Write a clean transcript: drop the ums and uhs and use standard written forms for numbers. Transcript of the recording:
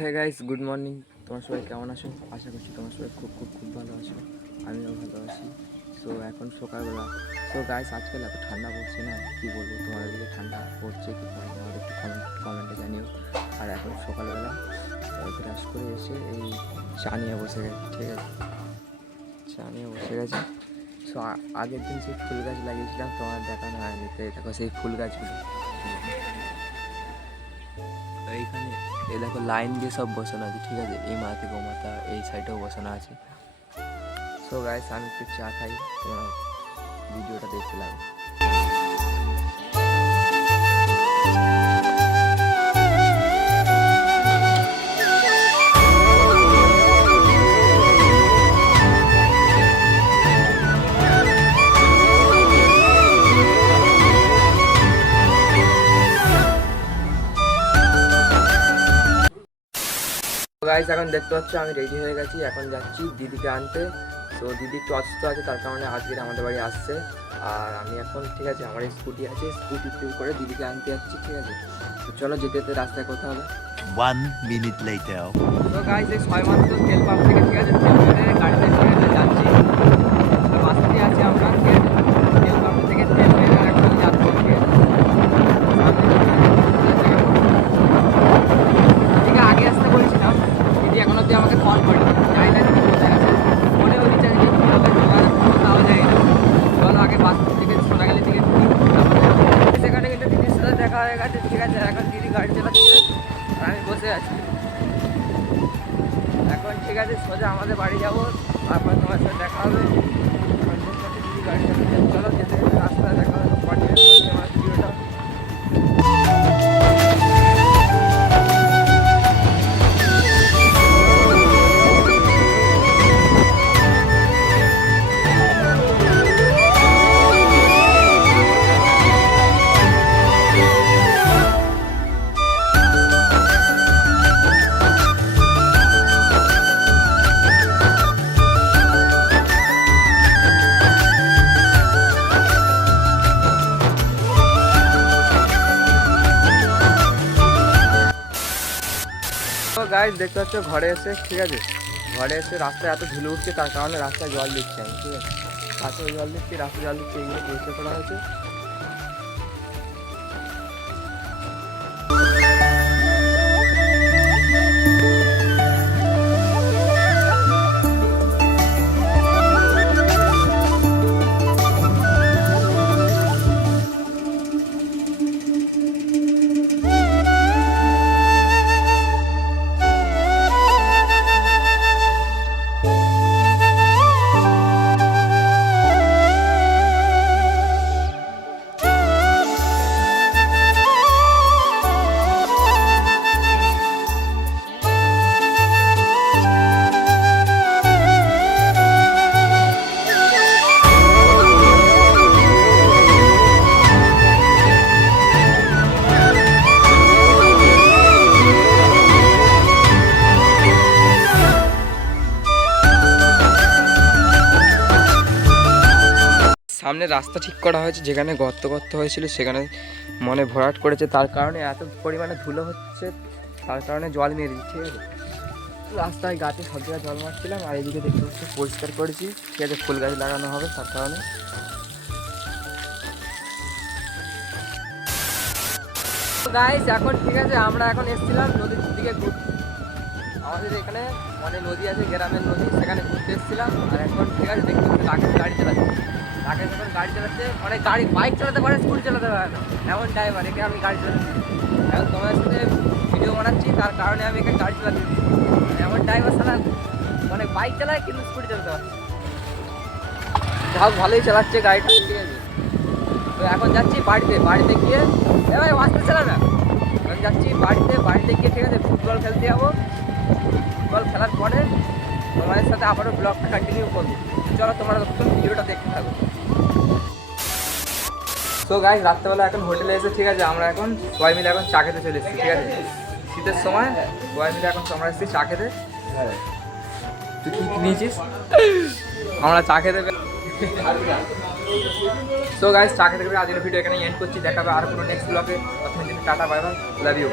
হ্যাঁ guys, good morning. তোমার সবাই কেমন আছো? আশা করছি তোমার সবাই খুব খুব খুব ভালো আছো। আমিও ভালো আছি। সো এখন সকালবেলা। সো গাইস, আজকাল এত ঠান্ডা পড়ছে না, কী বলবো, তোমাদের দিকে ঠান্ডা পড়ছে কি পড়ে না আমাদের একটু কমেন্টে জানিও। আর এখন সকালবেলা ব্রাশ করে এসে এই চা নিয়ে বসে গেছে, ঠিক আছে? চা নিয়ে বসে গেছে। সো আগের দিন সেই ফুল গাছ লাগিয়েছিলাম, তোমার দেখানো হয়নি, তো দেখো সেই ফুল গাছগুলো এইখানে। এই দেখো লাইন দিয়ে সব বসানো আছে, ঠিক আছে? এই মাথা থেকে ও মাথা, এই সাইডেও বসানো আছে। সো গাইস, আমি একটু চা খাই, তোমরা ভিডিওটা দেখতে লাগো। গাইস, এখন দেখতে পাচ্ছ আমি রেডি হয়ে গেছি, এখন যাচ্ছি দিদিকে আনতে। তো দিদি একটু অসুস্থ আছে, তার কারণে আজকে আমাদের বাড়ি আসছে। আর আমি এখন, ঠিক আছে, আমার এই স্কুটি আছে, স্কুটি করে দিদিকে আনতে যাচ্ছি, ঠিক আছে? তো চলো, যেতে যেতে রাস্তায় কথা হবে। 1 minute later. তো গাইস, এই 6 মাস তো তেল পাম্প থেকে, ঠিক আছে, তেল ভরে গাড়িতে করে যাচ্ছি। তো বাসে আছি আমরা, তেল পাম্প থেকে তেল ভরে এখন যাচ্ছি, ঠিক আছে? দিদিকে আগে আসতে বলেছিলাম, দিদি এখন অব্দি আমাকে কল করেনি, জানি না দিদি কোথায় আছে। ফোনেও রিচার্জ নেই, কীভাবে তাও যাই না। চলো আগে বাস থেকে সোনাগালি থেকে সেখানে কিন্তু দিদির সাথে দেখা হয়ে গেছে, ঠিক আছে? এখন দিদি গাড়ি চালাচ্ছে আর আমি বসে আছি। এখন ঠিক আছে, সোজা আমাদের বাড়ি যাবো, তারপর তোমার সাথে দেখা হবে। দিদি গাড়ি চালাচ্ছে, চলো যেতে যেতে রাস্তায় দেখা হবে, কন্টিনিউ করছি আমার ভিডিওটা। তো গাইস, দেখতে পাচ্ছ ঘরে এসে, ঠিক আছে, ঘরে এসে রাস্তায় এত ধুলো উঠছে, তার কারণে রাস্তায় জল দিচ্ছি আমি, ঠিক আছে? রাস্তায় জল দিচ্ছি, রাস্তায় জল দিচ্ছি, এইগুলো পরিষ্কার করা হয়েছে। সামনে রাস্তা ঠিক করা হয়েছে, যেখানে গর্ত হয়েছিল সেখানে মনে ভরাট করেছে, তার কারণে এত পরিমাণে ধুলো হচ্ছে, তার কারণে জল মেরে দিচ্ছে, ঠিক আছে? রাস্তায় গাছে সব জায়গায় জল মারছিলাম, আর এদিকে দেখতে পাচ্ছি পরিষ্কার করেছি, ঠিক আছে? ফুল গাছ লাগানো হবে, তার কারণে। গাইস, এখন ঠিক আছে, আমরা এখন এসেছিলাম নদীর দিকে ঘুরতে। আমাদের এখানে মানে নদী আছে, গ্রামের নদী, সেখানে ঘুরতে এসেছিলাম। আর এখন ঠিক আছে, দেখতে পাচ্ছি রাকেশ গাড়ি চালাচ্ছে, রাকেশ এখন গাড়ি চালাচ্ছে, মানে গাড়ি বাইক চালাতে পারে, স্কুটি চালাতে পারে না, এমন ড্রাইভার। একে আমি গাড়ি চালাচ্ছি, এখন তোমাদের সাথে ভিডিও বানাচ্ছি, তার কারণে আমি একে গাড়ি চালাতে দিচ্ছি। এমন ড্রাইভার ছাড়া, মানে বাইক চালায় কিন্তু স্কুটি চালাতে পারে। যাও, ভালোই চালাচ্ছে গাড়িটা, ঠিক আছে? তো এখন যাচ্ছি বাড়িতে গিয়ে, এবার আসতে চালা না, এখন যাচ্ছি বাড়িতে গিয়ে, ঠিক আছে, ফুটবল খেলতে যাবো। ফুটবল খেলার পরে তোমাদের সাথে আবারও ব্লগটা কন্টিনিউ করবো। চলো, তোমরা ভিডিওটা দেখতে থাকো। তো গাইস, রাত্রেবেলা এখন হোটেলে এসে, ঠিক আছে, আমরা এখন সবাই মিলে এখন চা খেতে চলে এসেছি, ঠিক আছে? শীতের সময় সবাই মিলে এখন আমরা এসেছি চা খেতে। তুই কি নিয়েছিস? আমরা চা খেতে। সো গাইস, চা খেতে আজকের ভিডিও এখানে এন্ড করছি। দেখাবে আর কোনো নেক্সট ব্লগে। তখন tata, bye bye, love you.